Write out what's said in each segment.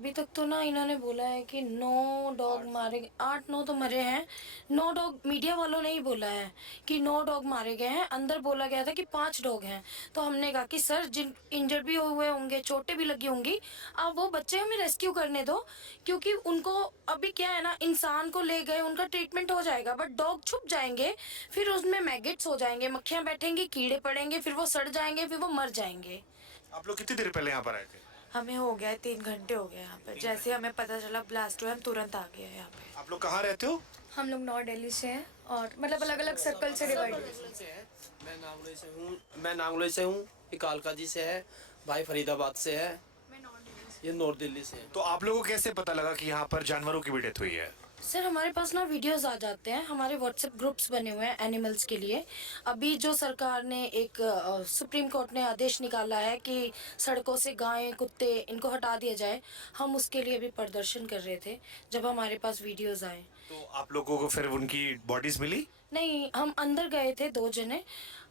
अभी तक तो ना इन्होंने बोला है कि 9 डॉग मारे, 8-9 तो मरे हैं। 9 डॉग मीडिया वालों ने ही बोला है कि 9 डॉग मारे गए हैं। अंदर बोला गया था कि 5 डॉग हैं। तो हमने कहा कि सर, जिन इंजर्ड भी हुए होंगे, चोटें भी लगी होंगी, आप वो बच्चे हमें रेस्क्यू करने दो, क्योंकि उनको अभी क्या है ना, इंसान को ले गए, उनका ट्रीटमेंट हो जाएगा, बट डॉग छुप जाएंगे, फिर उसमें मैगेट्स हो जाएंगे, मक्खियां बैठेंगी, कीड़े पड़ेंगे, फिर वो सड़ जाएंगे, फिर वो मर जाएंगे। आप लोग कितनी देर पहले यहाँ पर आए थे? हमें हो गया है 3 घंटे हो गए यहाँ पे। जैसे हमें पता चला ब्लास्ट हुआ, हम तुरंत आ गए यहाँ पे। आप लोग कहाँ रहते हो? हम लोग नॉर्थ दिल्ली से हैं और मतलब अलग अलग सर्कल से डिवाइड है। मैं नांगलोई से हूँ, कालका जी से है, भाई फरीदाबाद से है, ये नॉर्थ दिल्ली से है। तो आप लोगों को कैसे पता लगा कि यहाँ पर जानवरों की भी डेथ हुई है? सर, हमारे पास ना वीडियोस आ जाते हैं, हमारे व्हाट्सएप ग्रुप्स बने हुए हैं एनिमल्स के लिए। अभी जो सरकार ने एक सुप्रीम कोर्ट ने आदेश निकाला है कि सड़कों से गायें, कुत्ते, इनको हटा दिया जाए, हम उसके लिए भी प्रदर्शन कर रहे थे जब हमारे पास वीडियोस आए। तो आप लोगों को फिर उनकी बॉडीज मिली? नहीं, हम अंदर गए थे 2 जने,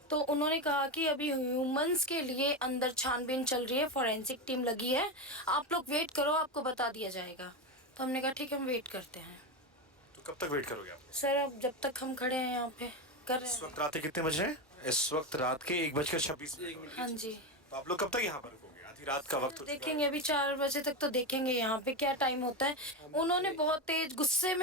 तो उन्होंने कहा कि अभी ह्यूमंस के लिए अंदर छानबीन चल रही है, फॉरेंसिक टीम लगी है, आप लोग वेट करो, आपको बता दिया जाएगा। तो हमने कहा ठीक है, हम वेट करते हैं। तो कब तक वेट करोगे आप? सर, अब जब तक हम खड़े हैं यहाँ पे कर रहे इस हैं। वक्त रात के कितने बज रहे हैं? इस वक्त रात के 1:26। हाँ जी, तो आप लोग कब तक यहाँ पर रुकोगे? आधी रात का वक्त हो चुका है। देखेंगे अभी 4 बजे तक तो देखेंगे यहाँ पे क्या टाइम होता है। उन्होंने बहुत तेज गुस्से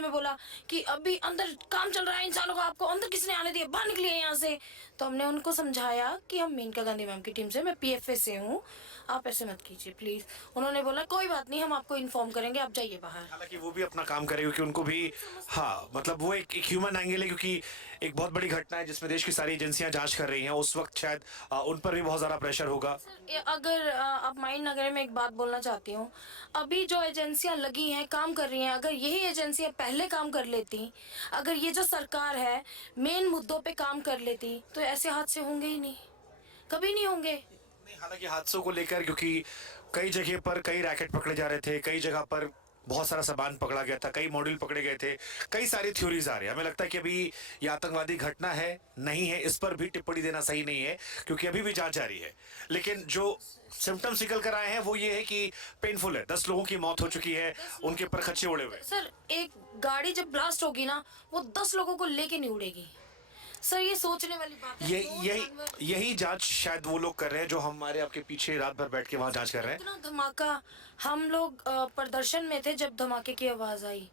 में बोला कि अभी अंदर काम चल रहा है इंसानों का, आपको अंदर किसने आने दिया, बाहर निकलिए यहाँ से। तो हमने उनको समझाया कि हम मेनका गांधी मैम की टीम से, मैं पीएफए से हूँ, आप ऐसे मत कीजिए प्लीज। उन्होंने बोला कोई बात नहीं, हम आपको इन्फॉर्म करेंगे, आप जाइए बाहर। हालांकि वो भी अपना काम करे, क्योंकि उनको भी, हाँ मतलब वो एक ह्यूमन एंगल है, क्योंकि एक बहुत बड़ी घटना है जिसमें देश की सारी एजेंसियां जांच कर रही हैं। उस वक्त शायद उन पर भी बहुत ज्यादा प्रेशर होगा। अगर आप माइंड नगर में एक बात बोलना चाहती हूँ, अभी जो एजेंसियां लगी हैं, काम कर रही हैं, अगर यही एजेंसियां पहले काम कर लेती, अगर ये जो सरकार है मेन मुद्दों पे काम कर लेती, तो ऐसे हादसे होंगे ही नहीं, कभी नहीं होंगे। नहीं, हालांकि हादसों को लेकर, क्योंकि कई जगह पर कई रैकेट पकड़े जा रहे थे, कई जगह पर बहुत सारा सामान पकड़ा गया था, कई मॉड्यूल पकड़े गए थे, कई सारी थ्योरीज आ रही है। हमें लगता है कि अभी ये आतंकवादी घटना है नहीं है, इस पर भी टिप्पणी देना सही नहीं है, क्योंकि अभी भी जांच जारी है। लेकिन जो सिम्टम्स निकल कर आए हैं वो ये है कि पेनफुल है। 10 लोगों की मौत हो चुकी है, उनके ऊपर खच्चे उड़े हुए। सर, एक गाड़ी जब ब्लास्ट होगी ना, वो 10 लोगों को लेके नहीं उड़ेगी। सर, ये सोचने वाली बात है। यही जांच शायद वो लोग कर रहे हैं जो हमारे आपके पीछे रात भर बैठ के वहां जांच कर रहे हैं। इतना धमाका, हम लोग प्रदर्शन में थे जब धमाके की आवाज आई,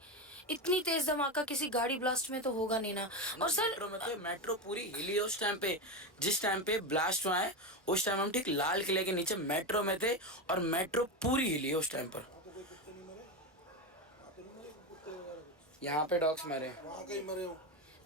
इतनी तेज धमाका किसी गाड़ी ब्लास्ट में तो होगा नहीं ना। और सर, मेट्रो में तो मेट्रो पूरी हिली उस टाइम पे, जिस टाइम पे ब्लास्ट हुआ है उस टाइम हम ठीक लाल किले के नीचे मेट्रो में थे और मेट्रो पूरी हिली उस टाइम पर। यहाँ पे डॉग्स मरे, वहाँ कहीं मरे हो?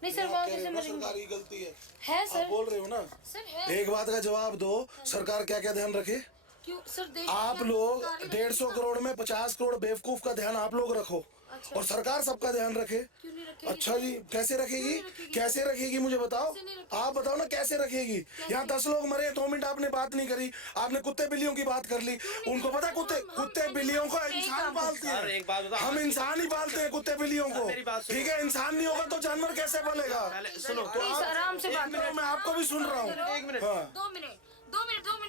नहीं सर, वहाँ कैसे मरेंगे? सरकार की गलती है सर, आप बोल रहे हो ना। सर है। एक बात का जवाब दो, सरकार क्या क्या ध्यान रखे? क्यों सर? आप लोग 150 करोड़ में 50 करोड़ बेवकूफ का ध्यान आप लोग रखो। अच्छा। और सरकार सबका ध्यान रखे। क्यों नहीं रखेगी? अच्छा जी, कैसे रखेगी? कैसे रखेगी मुझे बताओ, आप बताओ ना कैसे रखेगी। यहाँ 10 लोग मरे, 2 मिनट आपने बात नहीं करी, आपने कुत्ते बिल्लियों की बात कर ली। उनको पता कुत्ते बिल्लियों को इंसान पालते हैं, हम इंसान ही पालते हैं कुत्ते बिल्लियों को, ठीक है? इंसान नहीं होगा तो जानवर कैसे पलेगा? सुनो तो आराम से बात करो, मैं आपको भी सुन रहा हूँ। 2 मिनट।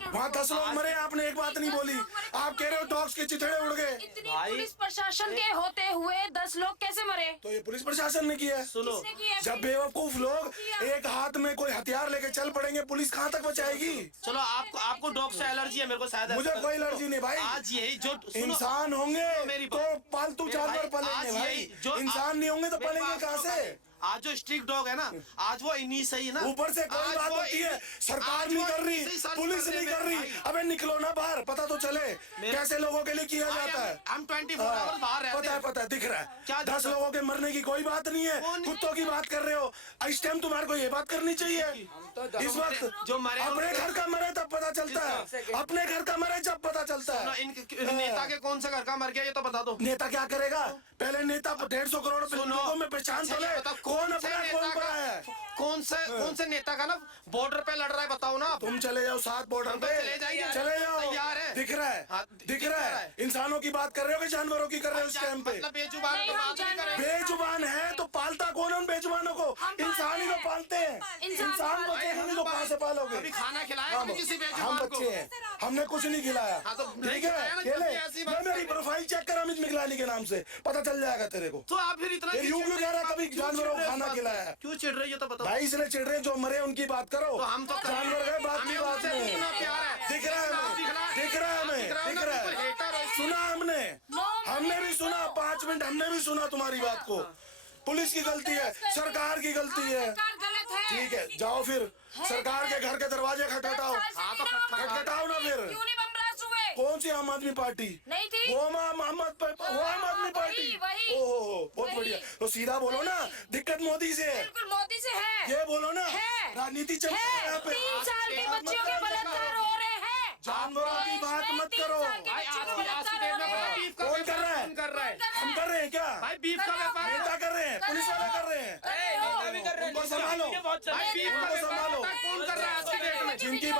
वहाँ 10 लोग मरे, आपने एक बात नहीं बोली। आप कह रहे हो डॉग्स के चिथड़े उड़ गए। इतनी पुलिस प्रशासन के होते हुए 10 लोग कैसे मरे? तो ये पुलिस प्रशासन ने किया है। सुनो, जब बेवकूफ लोग एक हाथ में कोई हथियार लेके चल पड़ेंगे, पुलिस कहाँ तक बचाएगी? चलो आपको डॉग से एलर्जी है, मेरे को शायद मुझे कोई एलर्जी नहीं भाई। आज यही जो इंसान होंगे तो पालतू जानवर पालेंगे भाई, इंसान नहीं होंगे तो पालेंगे कहाँ से? आज जो स्ट्रिक्ट डॉग है ना, आज वो इन्हीं सही है ना। ऊपर से कोई बात होती है, सरकार नहीं कर रही, पुलिस नहीं कर रही। अबे निकलो ना बाहर, पता तो चले कैसे लोगों के लिए किया जाता है। हम 24 आवर्स बाहर रहते हैं। पता है, दिख रहा है। क्या 10 लोगों के मरने की कोई बात नहीं है, कुत्तों की बात कर रहे हो। इस टाइम तुम्हारे को ये बात करनी चाहिए। इस वक्त जो मरे, अपने घर का मरे तब पता चलता है, अपने घर का मरे जब पता चलता है। नेता के कौन सा घर का मर गया ये तो बता दो। नेता क्या करेगा? पहले नेता 150 करोड़ लोगों में पहचान तो ले, कौन अपना कौन पड़ा है? कौन से नेता का ना बॉर्डर पे लड़ रहा है बताओ ना। तुम चले जाओ साथ बॉर्डर पे, चले जाओ, तैयार है। दिख रहा है, दिख रहा है। इंसानों की बात कर रहे हो कि जानवरों की कर रहे हो? इस टाइम पे बेजुबान तो बात नहीं करेंगे। बेजुबान है तो पालता कौन है उन बेजुबानों को? इंसान ही तो पालते हैं। इंसान बच्चे नहीं तो कहाँ से पालोगे? खाना खिलाया किसी हम बच्चे हैं, हमने कुछ नहीं खिलाया, ठीक है? केले तेरी प्रोफाइल चेक कर अमित मिगलानी के नाम से, पता चल जाएगा तेरे को। तो आप फिर इतना फिर यूं क्यों कह रहा है कभी जानवरों को खाना खिलाया है? क्यों चिढ़ रही है तो बताओ। भाई इसलिए चिढ़ रहे जो मरे उनकी बात करो, तो हम तो जानवर गए बात की हमें बात उनसे नहीं। इतना प्यार है। दिख रहा है हमें, दिख रहा है हमें, दिख रहा है, सुना हमने भी सुना, 5 मिनट हमने भी सुना तुम्हारी बात को। पुलिस की गलती है, सरकार की गलती है, गलत है। ठीक है जाओ फिर सरकार के घर के दरवाजे खटखटाओ, खटखटाओ ना फिर। क्यों नहीं बम ब्लास्ट हुए? कौन सी आम आदमी पार्टी? नहीं थी। वो आम आदमी पार्टी। वही। ओहो बहुत बढ़िया, तो सीधा बोलो ना दिक्कत मोदी से है, बिल्कुल मोदी से है। ये बोलो ना है। राजनीति चल रही है यहाँ पे। 3 साल के बच्चियों के बलात्कार हो रहे हैं। जानवरों की बात मत 3 करो। साल के बच्चियों के बलात्कार हो रहे हैं। कौन कर रहा है? कर रहा है हम कर रहे हैं क्या? भाई बीफ का व्यापार है। नेता कर रहे हैं, पुलिस वाले कर रहे हैं, नेता भी कर रहे हैं, उनको संभालो, भाई बीफ का उनको व्यापार संभालो। पता है कौन कर रहा है आज की डेट में? जिनकी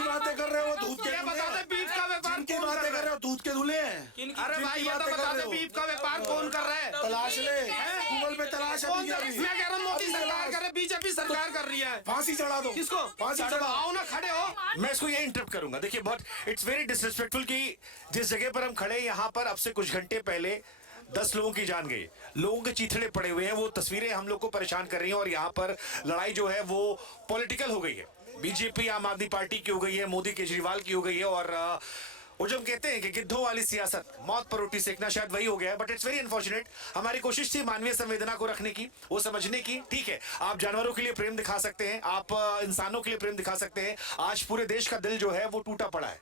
बातें कर रहे हो वो दूध के ये दूल्हे बता दे हैं। बीफ का व्यापार जिनकी कौन बातें कर कर रहा रहे है? हो दूध के दूल्हे हैं। अरे भाई जिनकी ये तो बातें बता कर दे रहे हो। बीफ का व्यापार कौन कर रहा है? तलाश ले, गूगल पे तलाश कौन अभी कर रहा है? अभी। मैं कह रहा हूँ मोदी अभी सरकार तलाश। कर रही है, बीजेपी सरकार कर रही है। फांसी चढ़ा दो, किसको? फांसी चढ़ाओ। आओ ना खड़े हो। मैं इसको ये इंटरप्ट करूंगा। देखिए बहुत इट्स वेरी डिसरिस्पेक्टफुल कि जिस जगह पर हम खड़े हैं यहाँ पर अब से कुछ घंटे पहले 10 लोगों की जान गई, लोगों के चीथड़े पड़े हुए हैं, वो तस्वीरें हम लोग को परेशान कर रही हैं और यहाँ पर लड़ाई जो है वो पॉलिटिकल हो गई है, बीजेपी आम आदमी पार्टी की हो गई है, मोदी केजरीवाल की हो गई है और वो जब कहते हैं कि गिद्धों वाली सियासत, मौत पर रोटी सेकना, शायद वही हो गया है। But it's very unfortunate. हमारी कोशिश थी मानवीय संवेदना को रखने की, वो समझने की। ठीक है आप जानवरों के लिए प्रेम दिखा सकते हैं, आप इंसानों के लिए प्रेम दिखा सकते हैं, आज पूरे देश का दिल जो है वो टूटा पड़ा है।